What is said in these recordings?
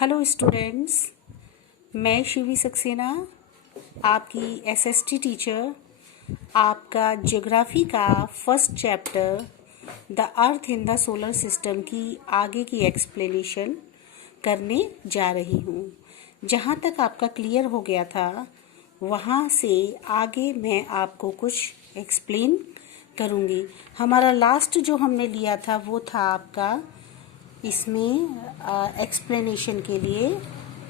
Hello students, मैं शिवी सक्सेना आपकी SST teacher आपका ज्योग्राफी का first chapter the earth in the solar system की आगे की एक्सप्लेनेशन करने जा रही हूँ। जहाँ तक आपका क्लियर हो गया था वहाँ से आगे मैं आपको कुछ एक्सप्लेन करूँगी। हमारा लास्ट जो हमने लिया था वो था आपका इसमें एक्सप्लेनेशन के लिए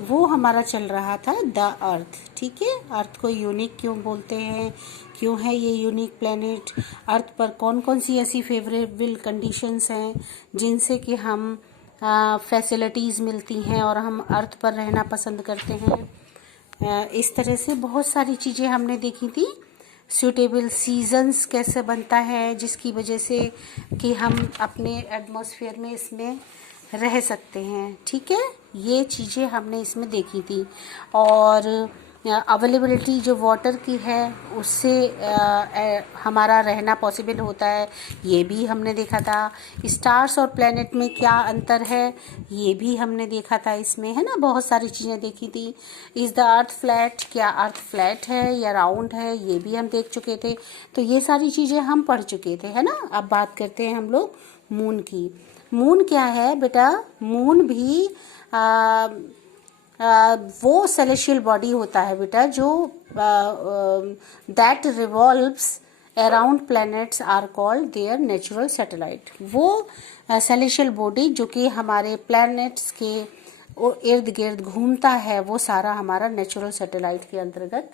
वो हमारा चल रहा था द अर्थ। ठीक है, अर्थ को यूनिक क्यों बोलते हैं, क्यों है ये यूनिक प्लेनेट, अर्थ पर कौन कौन सी ऐसी फेवरेबल कंडीशंस हैं जिनसे कि हम फैसिलिटीज़ मिलती हैं और हम अर्थ पर रहना पसंद करते हैं। इस तरह से बहुत सारी चीज़ें हमने देखी थी। सूटेबल सीजन्स कैसे बनता है जिसकी वजह से कि हम अपने एटमॉस्फेयर में इसमें रह सकते हैं। ठीक है, ये चीज़ें हमने इसमें देखी थी। और अवेलेबिलिटी जो वाटर की है उससे हमारा रहना पॉसिबल होता है, ये भी हमने देखा था। स्टार्स और प्लैनेट में क्या अंतर है ये भी हमने देखा था इसमें, है ना। बहुत सारी चीज़ें देखी थी। इज़ द अर्थ फ्लैट, क्या अर्थ फ्लैट है या राउंड है, ये भी हम देख चुके थे। तो ये सारी चीज़ें हम पढ़ चुके थे, है ना। अब बात करते हैं हम लोग मून की। मून क्या है बेटा? मून भी वो सेलेशियल बॉडी होता है बेटा जो that revolves around planets are called their natural satellite. वो सेलेशियल बॉडी जो कि हमारे प्लैनेट्स के इर्द गिर्द घूमता है वो सारा हमारा नेचुरल सैटेलाइट के अंतर्गत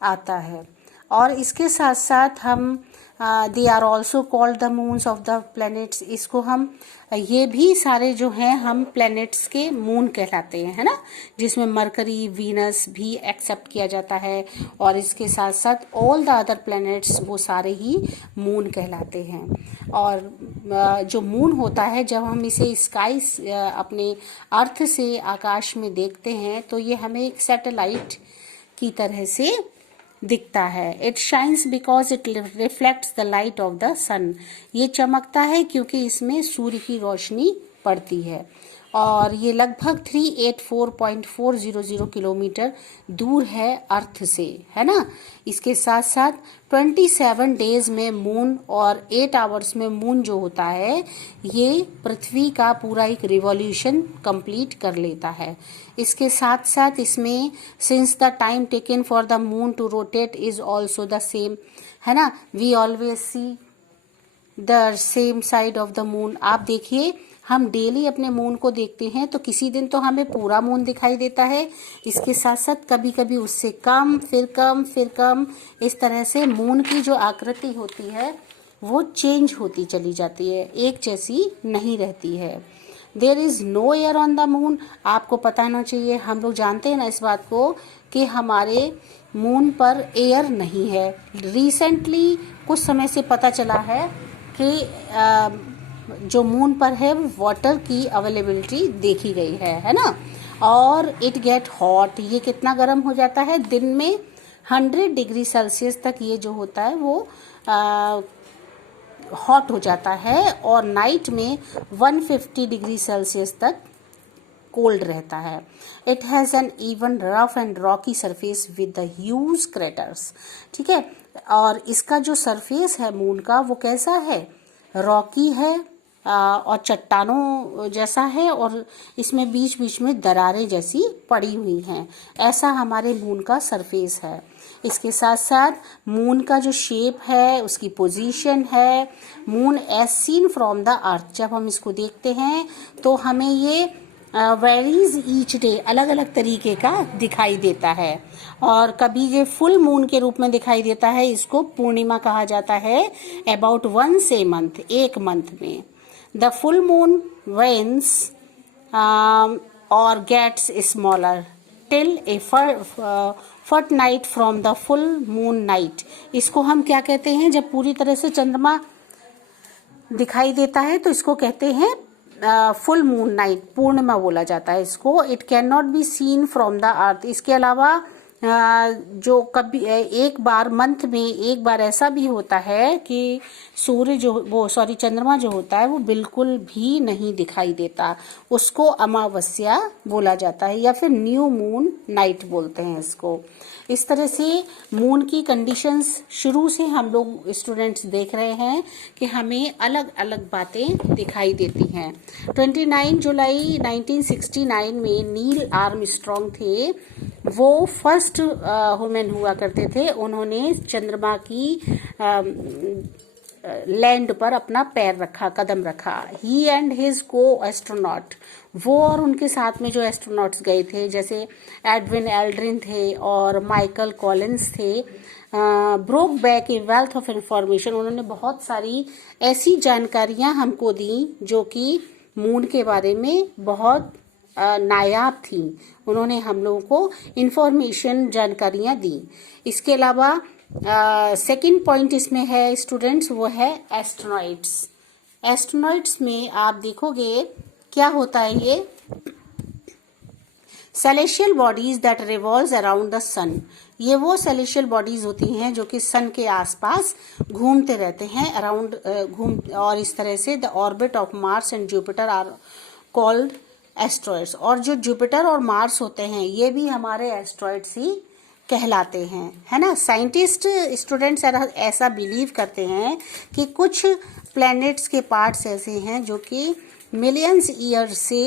आता है। और इसके साथ साथ हम they are also called the moons of the planets. इसको हम ये भी सारे जो हैं हम प्लैनेट्स के मून कहलाते हैं, है ना, जिसमें मरकरी वीनस भी एक्सेप्ट किया जाता है। और इसके साथ साथ ऑल द अदर प्लैनेट्स वो सारे ही मून कहलाते हैं। और जो मून होता है जब हम इसे स्काई अपने अर्थ से आकाश में देखते हैं तो ये हमें एक सैटेलाइट की तरह से दिखता है। It shines because it reflects the light of the sun. ये चमकता है क्योंकि इसमें सूर्य की रोशनी पड़ती है। और ये लगभग 384.400 किलोमीटर दूर है अर्थ से, है ना। इसके साथ साथ 27 डेज में मून और 8 आवर्स में मून जो होता है ये पृथ्वी का पूरा एक रिवॉल्यूशन कंप्लीट कर लेता है। इसके साथ साथ इसमें since the time taken for the moon to rotate is also the same, है ना। We always see the same side of the moon. आप देखिए हम डेली अपने मून को देखते हैं तो किसी दिन तो हमें पूरा मून दिखाई देता है, इसके साथ साथ कभी कभी उससे कम, फिर कम, फिर कम। इस तरह से मून की जो आकृति होती है वो चेंज होती चली जाती है, एक जैसी नहीं रहती है। There is no air on the moon. आपको पता होना चाहिए, हम लोग जानते हैं ना इस बात को कि हमारे मून पर एयर नहीं है। रिसेंटली कुछ समय से पता चला है कि जो मून पर है वो वाटर की अवेलेबिलिटी देखी गई है ना। और इट गेट हॉट, ये कितना गर्म हो जाता है, दिन में 100 डिग्री सेल्सियस तक ये जो होता है वो हॉट हो जाता है। और नाइट में 150 डिग्री सेल्सियस तक कोल्ड रहता है। It has an even rough and Rocky surface with the huge craters. ठीक है, और इसका जो सरफेस है मून का वो कैसा है? रॉकी है और चट्टानों जैसा है, और इसमें बीच बीच में दरारें जैसी पड़ी हुई हैं। ऐसा हमारे मून का सरफेस है। इसके साथ साथ मून का जो शेप है, उसकी पोजीशन है, moon as seen from the earth, जब हम इसको देखते हैं तो हमें ये वेरीज ईच डे, अलग अलग तरीके का दिखाई देता है। और कभी ये फुल मून के रूप में दिखाई देता है, इसको पूर्णिमा कहा जाता है। अबाउट वंस ए मंथ, एक मंथ में। द फुल मून वेन्स और gets smaller till a fortnight from the full moon night. इसको हम क्या कहते हैं? जब पूरी तरह से चंद्रमा दिखाई देता है तो इसको कहते हैं फुल मून नाइट, पूर्णिमा बोला जाता है इसको। It can not be seen from the अर्थ। इसके अलावा जो कभी एक बार मंथ में एक बार ऐसा भी होता है कि सूर्य जो वो सॉरी चंद्रमा जो होता है वो बिल्कुल भी नहीं दिखाई देता, उसको अमावस्या बोला जाता है या फिर न्यू मून नाइट बोलते हैं इसको। इस तरह से मून की कंडीशंस शुरू से हम लोग स्टूडेंट्स देख रहे हैं कि हमें अलग अलग बातें दिखाई देती हैं। 29 जुलाई 1969 में नील आर्मस्ट्रॉन्ग थे, वो फर्स्ट वुमेन हुआ करते थे। उन्होंने चंद्रमा की लैंड पर अपना पैर रखा, कदम रखा। ही एंड हिज को एस्ट्रोनॉट, वो और उनके साथ में जो एस्ट्रोनॉट्स गए थे जैसे एडविन एल्ड्रिन थे और माइकल कॉलिंस थे, broke back A wealth of information. उन्होंने बहुत सारी ऐसी जानकारियां हमको दी जो कि मून के बारे में बहुत नायाब थी। उन्होंने हम लोगों को इंफॉर्मेशन जानकारियां दी। इसके अलावा सेकंड पॉइंट इसमें है स्टूडेंट्स, वो है एस्ट्रोनॉइड्स। एस्ट्रोनॉइड्स में आप देखोगे क्या होता है, ये celestial bodies that revolves around the sun. ये वो सेलेशियल बॉडीज होती हैं जो कि सन के आसपास घूमते रहते हैं, अराउंड और इस तरह से the orbit of Mars and Jupiter are called asteroids. और जो जुपिटर और मार्स होते हैं ये भी हमारे एस्ट्रॉइड्स ही कहलाते हैं, है ना। साइंटिस्ट स्टूडेंट्स ऐसा बिलीव करते हैं कि कुछ प्लैनेट्स के पार्ट्स ऐसे हैं जो कि मिलियंस ईयर से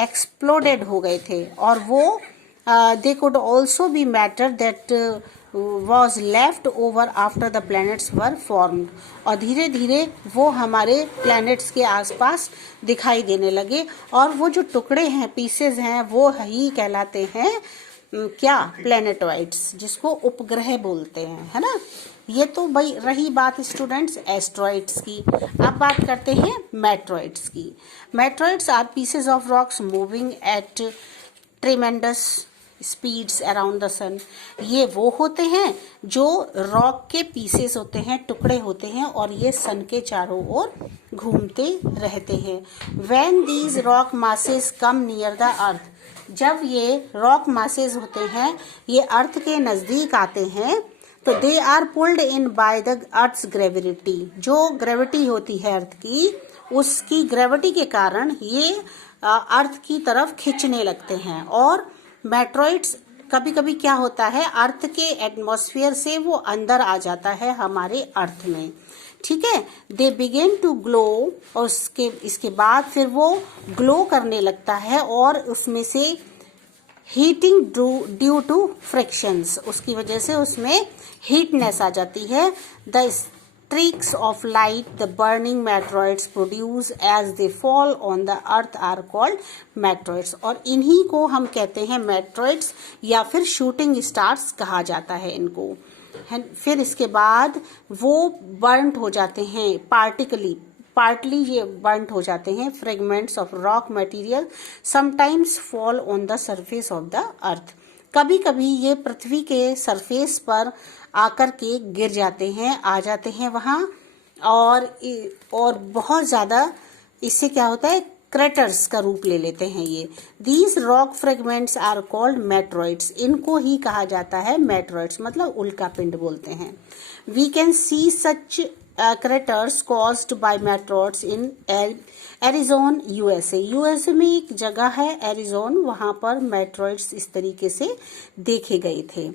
एक्सप्लोडेड हो गए थे और वो they could also be matter that was left over after the planets were formed. और धीरे धीरे वो हमारे प्लैनेट्स के आसपास दिखाई देने लगे और वो जो टुकड़े हैं, पीसेज हैं, वो ही कहलाते हैं क्या, प्लैनेटॉइड्स, जिसको उपग्रह बोलते हैं, है ना। ये तो भाई रही बात स्टूडेंट्स एस्ट्रॉइड्स की। अब बात करते हैं मेट्रॉइड्स की। Meteoroids are pieces of rocks moving at tremendous speeds around the sun. ये वो होते हैं जो रॉक के पीसेस होते हैं, टुकड़े होते हैं और ये सन के चारों ओर घूमते रहते हैं। When these rock masses come near the earth, जब ये रॉक मासेस होते हैं ये अर्थ के नजदीक आते हैं तो they are pulled in by the earth's gravity. जो ग्रेविटी होती है अर्थ की, उसकी ग्रेविटी के कारण ये अर्थ की तरफ खींचने लगते हैं। और मेट्रॉइड्स कभी कभी क्या होता है, अर्थ के एटमॉस्फेयर से वो अंदर आ जाता है हमारे अर्थ में, ठीक है। दे बिगेन टू ग्लो, और इसके बाद फिर वो ग्लो करने लगता है और उसमें से हीटिंग ड्यू टू फ्रिक्शंस, उसकी वजह से उसमें हीटनेस आ जाती है। The streaks of light the burning meteoroids produce as they fall on the earth are called meteoroids। और इन्हीं को हम कहते हैं meteoroids या फिर शूटिंग स्टार्स कहा जाता है इनको। फिर इसके बाद वो बर्न्ट हो जाते हैं पार्टली ये बर्न्ट हो जाते हैं। Fragments of rock material sometimes fall on the surface of the earth. कभी कभी ये पृथ्वी के सरफेस पर आकर के गिर जाते हैं, आ जाते हैं वहाँ, और बहुत ज़्यादा इससे क्या होता है, क्रेटर्स का रूप ले लेते हैं ये। These rock fragments are called meteoroids. इनको ही कहा जाता है मेट्रॉइड्स, मतलब उल्का पिंड बोलते हैं। We can see such craters caused by meteoroids in Arizona USA. USA में एक जगह है एरिजोन, वहां पर मेट्रॉइड्स इस तरीके से देखे गए थे।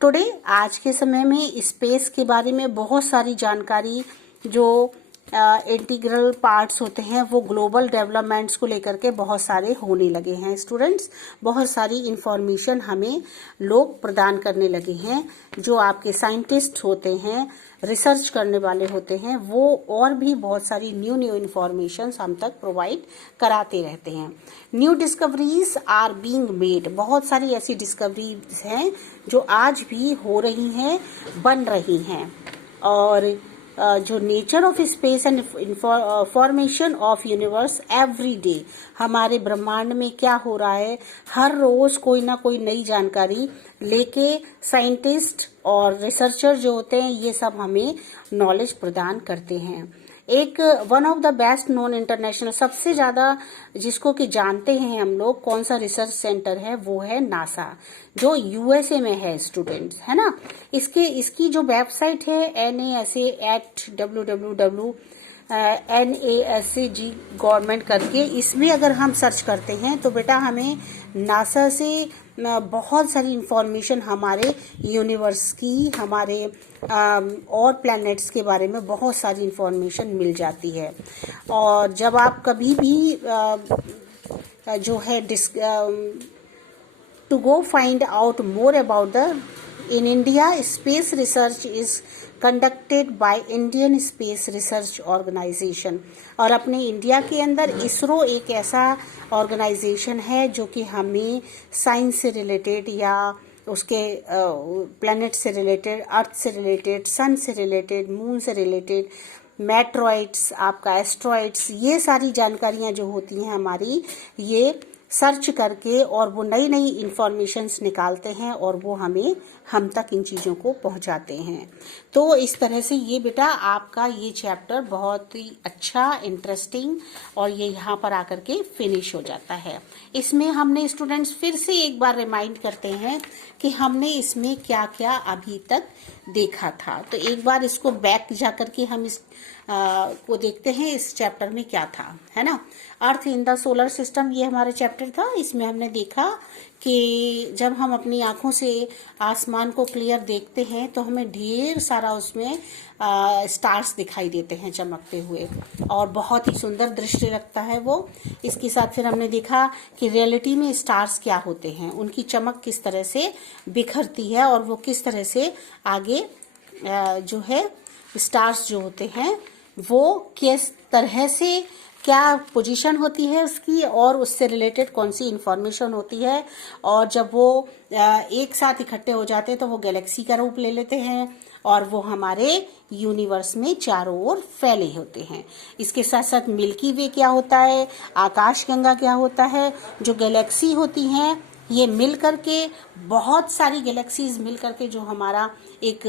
टुडे आज के समय में स्पेस के बारे में बहुत सारी जानकारी, जो इंटीग्रल पार्ट्स होते हैं वो ग्लोबल डेवलपमेंट्स को लेकर के बहुत सारे होने लगे हैं स्टूडेंट्स। बहुत सारी इंफॉर्मेशन हमें लोग प्रदान करने लगे हैं। जो आपके साइंटिस्ट होते हैं, रिसर्च करने वाले होते हैं, वो और भी बहुत सारी न्यू इंफॉर्मेशन हम तक प्रोवाइड कराते रहते हैं। New discoveries are being made. बहुत सारी ऐसी डिस्कवरीज हैं जो आज भी हो रही हैं, बन रही हैं। और जो nature of space and formation of universe every day, हमारे ब्रह्मांड में क्या हो रहा है, हर रोज कोई ना कोई नई जानकारी लेके साइंटिस्ट और रिसर्चर जो होते हैं ये सब हमें नॉलेज प्रदान करते हैं। एक one of the best known international, सबसे ज्यादा जिसको कि जानते हैं हम लोग कौन सा रिसर्च सेंटर है, वो है नासा, जो यूएसए में है स्टूडेंट्स, है ना। इसकी जो वेबसाइट है NASAWWW गवर्नमेंट करके, इसमें अगर हम सर्च करते हैं तो बेटा हमें नासा से बहुत सारी इंफॉर्मेशन हमारे यूनिवर्स की, हमारे और प्लैनेट्स के बारे में बहुत सारी इंफॉर्मेशन मिल जाती है। और जब आप कभी भी जो है to go find out more about in India, space research is conducted by Indian Space Research Organization। और अपने इंडिया के अंदर इसरो एक ऐसा ऑर्गेनाइजेशन है जो कि हमें साइंस से रिलेटेड या उसके प्लैनेट से रिलेटेड, अर्थ से रिलेटेड, सन से रिलेटेड, मून से रिलेटेड, मेट्रॉइड्स, आपका एस्ट्रॉइड्स, ये सारी जानकारियां जो होती हैं हमारी, ये सर्च करके और वो नई नई इंफॉर्मेशंस निकालते हैं और वो हम तक इन चीज़ों को पहुंचाते हैं। तो इस तरह से ये बेटा आपका ये चैप्टर बहुत ही अच्छा, इंटरेस्टिंग, और ये यहाँ पर आकर के फिनिश हो जाता है। इसमें हमने स्टूडेंट्स फिर से एक बार रिमाइंड करते हैं कि हमने इसमें क्या क्या अभी तक देखा था। तो एक बार इसको बैक जाकर के हम इस को देखते हैं, इस चैप्टर में क्या था, है ना। अर्थ इन द सोलर सिस्टम, ये हमारा चैप्टर था। इसमें हमने देखा कि जब हम अपनी आंखों से आसमान को क्लियर देखते हैं तो हमें ढेर सारा उसमें स्टार्स दिखाई देते हैं चमकते हुए, और बहुत ही सुंदर दृश्य लगता है वो। इसके साथ फिर हमने देखा कि रियलिटी में स्टार्स क्या होते हैं, उनकी चमक किस तरह से बिखरती है और वो किस तरह से आगे जो है स्टार्स जो होते हैं वो किस तरह से, क्या पोजीशन होती है उसकी, और उससे रिलेटेड कौन सी इंफॉर्मेशन होती है। और जब वो एक साथ इकट्ठे हो जाते हैं तो वो गैलेक्सी का रूप ले लेते हैं और वो हमारे यूनिवर्स में चारों ओर फैले होते हैं। इसके साथ साथ मिल्की वे क्या होता है, आकाशगंगा क्या होता है, जो गैलेक्सी होती हैं ये मिल करके, बहुत सारी गैलेक्सीज मिल करके जो हमारा एक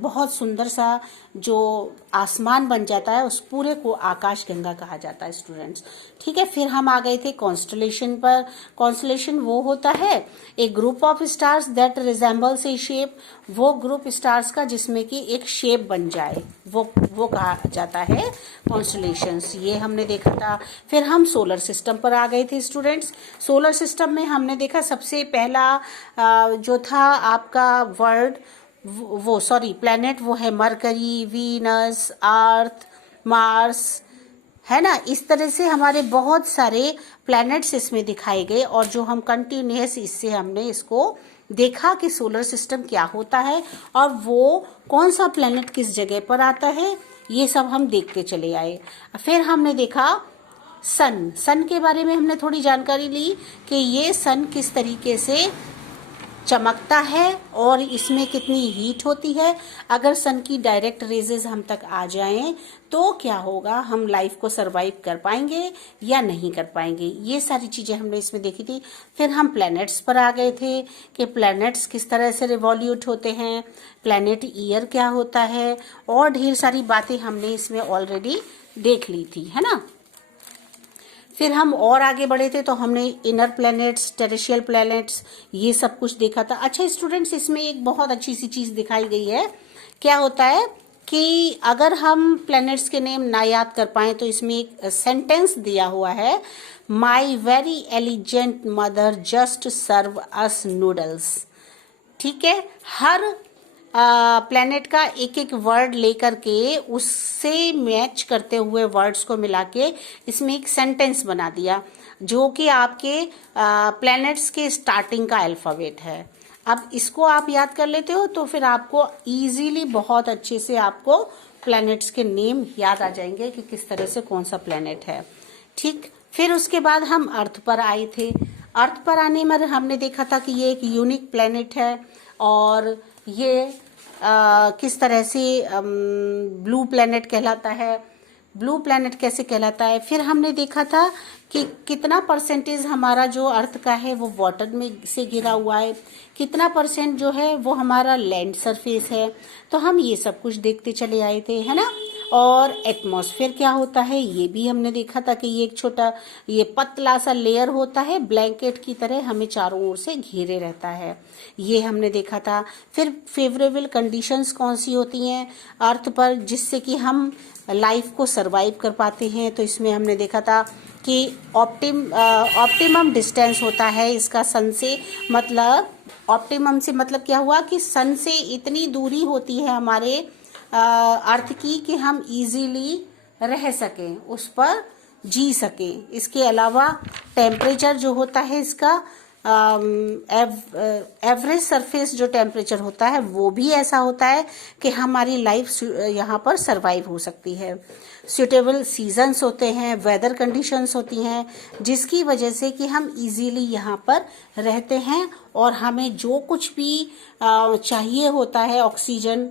बहुत सुंदर सा जो आसमान बन जाता है, उस पूरे को आकाशगंगा कहा जाता है स्टूडेंट्स। ठीक है, फिर हम आ गए थे कॉन्स्टलेशन पर। कॉन्स्टलेशन वो होता है एक group of stars that resembles A shape, वो ग्रुप स्टार्स का जिसमें कि एक शेप बन जाए, वो कहा जाता है कॉन्स्टलेशंस। ये हमने देखा था। फिर हम सोलर सिस्टम पर आ गए थे स्टूडेंट्स। सोलर सिस्टम में हमने देखा सबसे पहला जो था आपका प्लैनेट, वो है मरकरी, वीनस, अर्थ, मार्स, है ना। इस तरह से हमारे बहुत सारे प्लैनेट्स इसमें दिखाए गए, और जो हम कंटिन्यूस इससे हमने इसको देखा कि सोलर सिस्टम क्या होता है और वो कौन सा प्लैनेट किस जगह पर आता है, ये सब हम देखते चले आए। फिर हमने देखा सन के बारे में हमने थोड़ी जानकारी ली कि ये सन किस तरीके से चमकता है और इसमें कितनी हीट होती है। अगर सन की डायरेक्ट रेजेस हम तक आ जाएं तो क्या होगा, हम लाइफ को सरवाइव कर पाएंगे या नहीं कर पाएंगे, ये सारी चीजें हमने इसमें देखी थी। फिर हम प्लैनेट्स पर आ गए थे कि प्लैनेट्स किस तरह से रिवॉल्यूट होते हैं, प्लैनेट ईयर क्या होता है, और ढेर सारी बातें हमने इसमें ऑलरेडी देख ली थी, है ना। फिर हम और आगे बढ़े थे तो हमने इनर प्लैनेट्स, टेरेस्ट्रियल प्लैनेट्स, ये सब कुछ देखा था। अच्छा स्टूडेंट्स, इसमें एक बहुत अच्छी सी चीज दिखाई गई है। क्या होता है कि अगर हम प्लैनेट्स के नेम ना याद कर पाए तो इसमें एक सेंटेंस दिया हुआ है, my very elegant mother just serve us noodles. ठीक है, हर प्लैनेट का एक एक वर्ड लेकर के उससे मैच करते हुए वर्ड्स को मिला के इसमें एक सेंटेंस बना दिया, जो कि आपके प्लैनेट्स के स्टार्टिंग का अल्फाबेट है। अब इसको आप याद कर लेते हो तो फिर आपको इजीली बहुत अच्छे से आपको प्लैनेट्स के नेम याद आ जाएंगे कि किस तरह से कौन सा प्लैनेट है। ठीक, फिर उसके बाद हम अर्थ पर आए थे। अर्थ पर आने में हमने देखा था कि ये एक यूनिक प्लैनेट है और ये किस तरह से ब्लू प्लैनेट कहलाता है, ब्लू प्लैनेट कैसे कहलाता है। फिर हमने देखा था कि कितना परसेंटेज हमारा जो अर्थ का है वो वाटर में से घिरा हुआ है, कितना परसेंट जो है वो हमारा लैंड सरफेस है। तो हम ये सब कुछ देखते चले आए थे, है ना। और एटमॉस्फेयर क्या होता है ये भी हमने देखा था कि ये एक छोटा ये पतला सा लेयर होता है, ब्लैंकेट की तरह हमें चारों ओर से घेरे रहता है, ये हमने देखा था। फिर फेवरेबल कंडीशंस कौन सी होती हैं अर्थ पर जिससे कि हम लाइफ को सरवाइव कर पाते हैं, तो इसमें हमने देखा था कि ऑप्टिमम डिस्टेंस होता है इसका सन से, मतलब ऑप्टिमम से मतलब क्या हुआ कि सन से इतनी दूरी होती है हमारे अर्थ की कि हम इजीली रह सकें, उस पर जी सकें। इसके अलावा टेम्परेचर जो होता है इसका एवरेज सरफेस जो टेम्परेचर होता है वो भी ऐसा होता है कि हमारी लाइफ यहाँ पर सरवाइव हो सकती है। सूटेबल सीजन्स होते हैं, वेदर कंडीशंस होती हैं जिसकी वजह से कि हम इजीली यहाँ पर रहते हैं और हमें जो कुछ भी चाहिए होता है, ऑक्सीजन,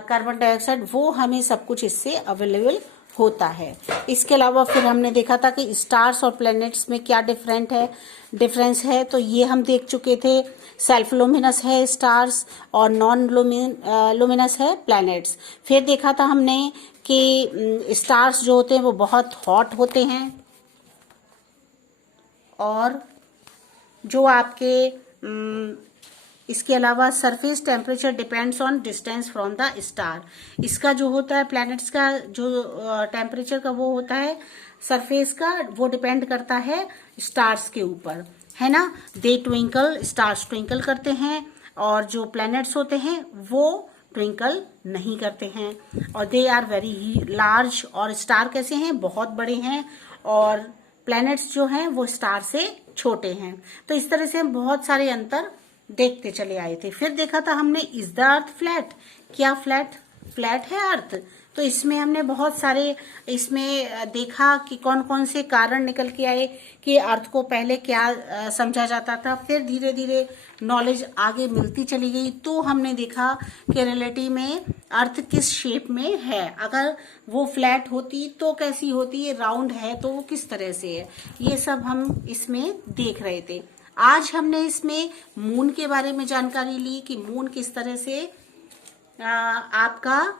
कार्बन डाइऑक्साइड, वो हमें सब कुछ इससे अवेलेबल होता है। इसके अलावा फिर हमने देखा था कि स्टार्स और प्लैनेट्स में क्या डिफरेंस है, तो ये हम देख चुके थे। सेल्फ लुमिनस है स्टार्स और नॉन लुमिनस है प्लैनेट्स। फिर देखा था हमने कि स्टार्स जो होते हैं वो बहुत हॉट होते हैं और जो आपके इसके अलावा surface temperature depends on distance from the star. इसका जो होता है प्लैनेट्स का जो टेम्परेचर का वो होता है सरफेस का, वो डिपेंड करता है स्टार्स के ऊपर, है ना। दे ट्विंकल, स्टार्स ट्विंकल करते हैं और जो प्लैनेट्स होते हैं वो ट्विंकल नहीं करते हैं। और दे आर वेरी लार्ज, और स्टार कैसे हैं, बहुत बड़े हैं, और प्लैनेट्स जो हैं वो स्टार से छोटे हैं। तो इस तरह से हम बहुत सारे अंतर देखते चले आए थे। फिर देखा था हमने इज द अर्थ फ्लैट, क्या फ्लैट है अर्थ। तो इसमें हमने बहुत सारे इसमें देखा कि कौन कौन से कारण निकल के आए कि अर्थ को पहले क्या समझा जाता था। फिर धीरे धीरे नॉलेज आगे मिलती चली गई, तो हमने देखा कि रियलिटी में अर्थ किस शेप में है। अगर वो फ्लैट होती तो कैसी होती, ये राउंड है तो वो किस तरह से है, ये सब हम इसमें देख रहे थे। आज हमने इसमें मून के बारे में जानकारी ली कि मून किस तरह से आपका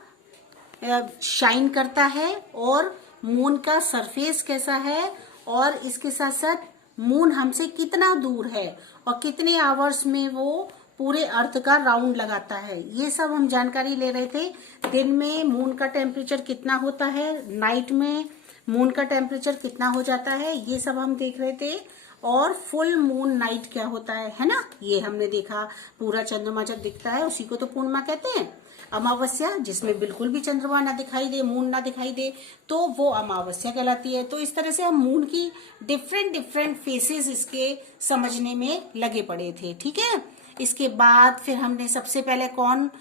शाइन करता है और मून का सरफेस कैसा है, और इसके साथ साथ मून हमसे कितना दूर है और कितने आवर्स में वो पूरे अर्थ का राउंड लगाता है, ये सब हम जानकारी ले रहे थे। दिन में मून का टेम्परेचर कितना होता है, नाइट में मून का टेम्परेचर कितना हो जाता है, ये सब हम देख रहे थे। और फुल मून नाइट क्या होता है ना, ये हमने देखा। पूरा चंद्रमा जब दिखता है उसी को तो पूर्णिमा कहते हैं। अमावस्या जिसमें बिल्कुल भी चंद्रमा ना दिखाई दे, मून ना दिखाई दे, तो वो अमावस्या कहलाती है। तो इस तरह से हम मून की डिफरेंट फेसेस इसके समझने में लगे पड़े थे, ठीक है। इसके बाद फिर हमने सबसे पहले कौन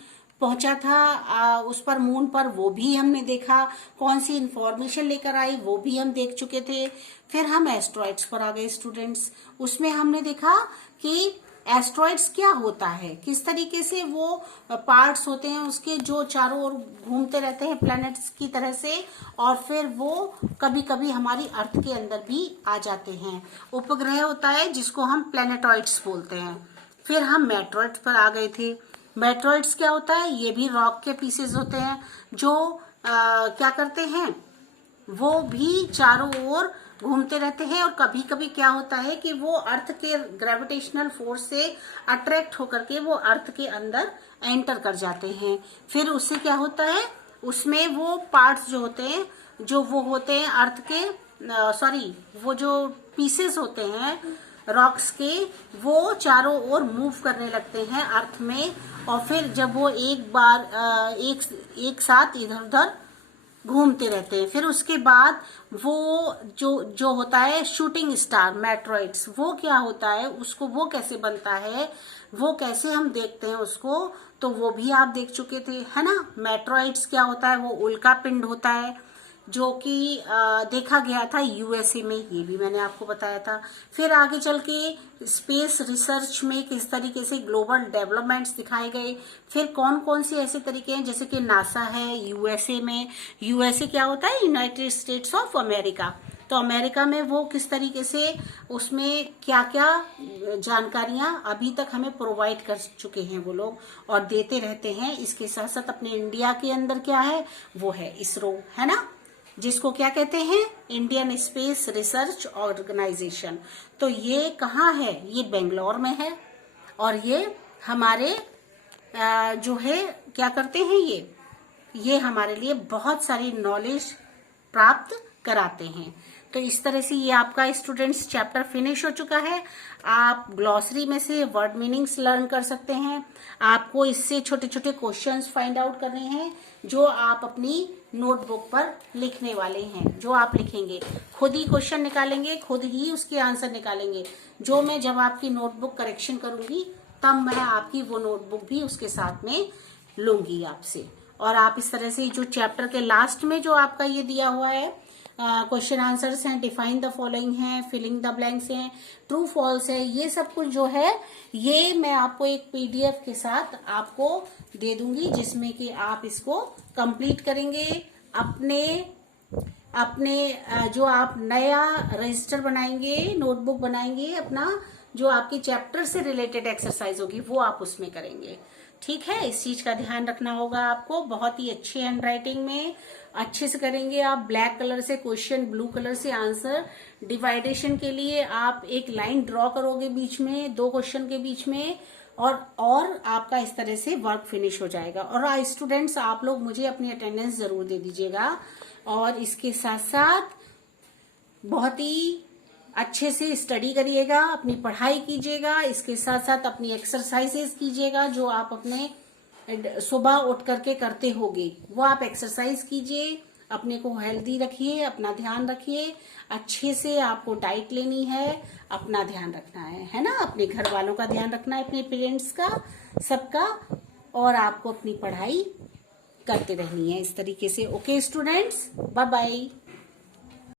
पहुंचा था उस पर, मून पर, वो भी हमने देखा। कौन सी इंफॉर्मेशन लेकर आई वो भी हम देख चुके थे। फिर हम एस्ट्रॉइड्स पर आ गए स्टूडेंट्स। उसमें हमने देखा कि एस्ट्रॉइड्स क्या होता है, किस तरीके से वो पार्ट्स होते हैं उसके जो चारों ओर घूमते रहते हैं प्लैनेट्स की तरह से, और फिर वो कभी कभी हमारी अर्थ के अंदर भी आ जाते हैं। उपग्रह होता है जिसको हम प्लैनेटॉइड्स बोलते हैं। फिर हम मेट्रॉइड्स पर आ गए थे। मेट्रॉइड्स क्या होता है, ये भी रॉक के पीसेस होते हैं जो क्या करते हैं, वो भी चारों ओर घूमते रहते हैं, और कभी कभी क्या होता है कि वो अर्थ के ग्रेविटेशनल फोर्स से अट्रैक्ट होकर के वो अर्थ के अंदर एंटर कर जाते हैं। फिर उससे क्या होता है, उसमें वो पार्ट्स जो होते हैं, जो वो होते हैं अर्थ के वो जो पीसेस होते हैं रॉक्स के, वो चारों ओर मूव करने लगते हैं अर्थ में। और फिर जब वो एक साथ इधर उधर घूमते रहते हैं, फिर उसके बाद वो जो होता है शूटिंग स्टार मेट्रॉइड्स, वो क्या होता है, उसको वो कैसे बनता है, वो कैसे हम देखते हैं उसको, तो वो भी आप देख चुके थे, है ना। मेट्रॉइड्स क्या होता है, वो उल्का पिंड होता है जो कि देखा गया था यूएसए में, ये भी मैंने आपको बताया था। फिर आगे चल के स्पेस रिसर्च में किस तरीके से ग्लोबल डेवलपमेंट्स दिखाए गए। फिर कौन कौन से ऐसे तरीके हैं, जैसे कि नासा है यूएसए में। यूएसए क्या होता है, यूनाइटेड स्टेट्स ऑफ अमेरिका। तो अमेरिका में वो किस तरीके से उसमें क्या क्या जानकारियां अभी तक हमें प्रोवाइड कर चुके हैं वो लोग और देते रहते हैं। इसके साथ साथ अपने इंडिया के अंदर क्या है, वो है इसरो, है ना, जिसको क्या कहते हैं, इंडियन स्पेस रिसर्च ऑर्गेनाइजेशन। तो ये कहाँ है, ये बेंगलोर में है और ये हमारे जो है क्या करते हैं, ये हमारे लिए बहुत सारी नॉलेज प्राप्त कराते हैं। तो इस तरह से ये आपका स्टूडेंट्स चैप्टर फिनिश हो चुका है। आप ग्लॉसरी में से वर्ड मीनिंग्स लर्न कर सकते हैं। आपको इससे छोटे छोटे क्वेश्चंस फाइंड आउट करने हैं जो आप अपनी नोटबुक पर लिखने वाले हैं। जो आप लिखेंगे खुद ही क्वेश्चन निकालेंगे, खुद ही उसके आंसर निकालेंगे। जो मैं जब आपकी नोटबुक करेक्शन करूंगी तब मैं आपकी वो नोटबुक भी उसके साथ में लूंगी आपसे। और आप इस तरह से जो चैप्टर के लास्ट में जो आपका ये दिया हुआ है क्वेश्चन आंसर्स हैं, डिफाइन द फॉलोइंग है, फिलिंग द ब्लैंक्स हैं, ट्रू फॉल्स है, ये सब कुछ जो है ये मैं आपको एक पीडीएफ के साथ आपको दे दूंगी जिसमें कि आप इसको कंप्लीट करेंगे। अपने जो आप नया रजिस्टर बनाएंगे, नोटबुक बनाएंगे, अपना जो आपके चैप्टर से रिलेटेड एक्सरसाइज होगी वो आप उसमें करेंगे। ठीक है, इस चीज का ध्यान रखना होगा आपको। बहुत ही अच्छी हैंड राइटिंग में अच्छे से करेंगे आप। ब्लैक कलर से क्वेश्चन, ब्लू कलर से आंसर। डिवाइडेशन के लिए आप एक लाइन ड्रॉ करोगे बीच में, दो क्वेश्चन के बीच में, और आपका इस तरह से वर्क फिनिश हो जाएगा। और स्टूडेंट्स आप लोग मुझे अपनी अटेंडेंस जरूर दे दीजिएगा और इसके साथ साथ बहुत ही अच्छे से स्टडी करिएगा, अपनी पढ़ाई कीजिएगा, इसके साथ साथ अपनी एक्सरसाइजेस कीजिएगा जो आप अपने सुबह उठ करके करते होगे वो आप एक्सरसाइज कीजिए। अपने को हेल्दी रखिए, अपना ध्यान रखिए, अच्छे से आपको डाइट लेनी है, अपना ध्यान रखना है ना, अपने घर वालों का ध्यान रखना है, अपने पेरेंट्स का, सबका, और आपको अपनी पढ़ाई करते रहनी है इस तरीके से। Okay students, bye bye.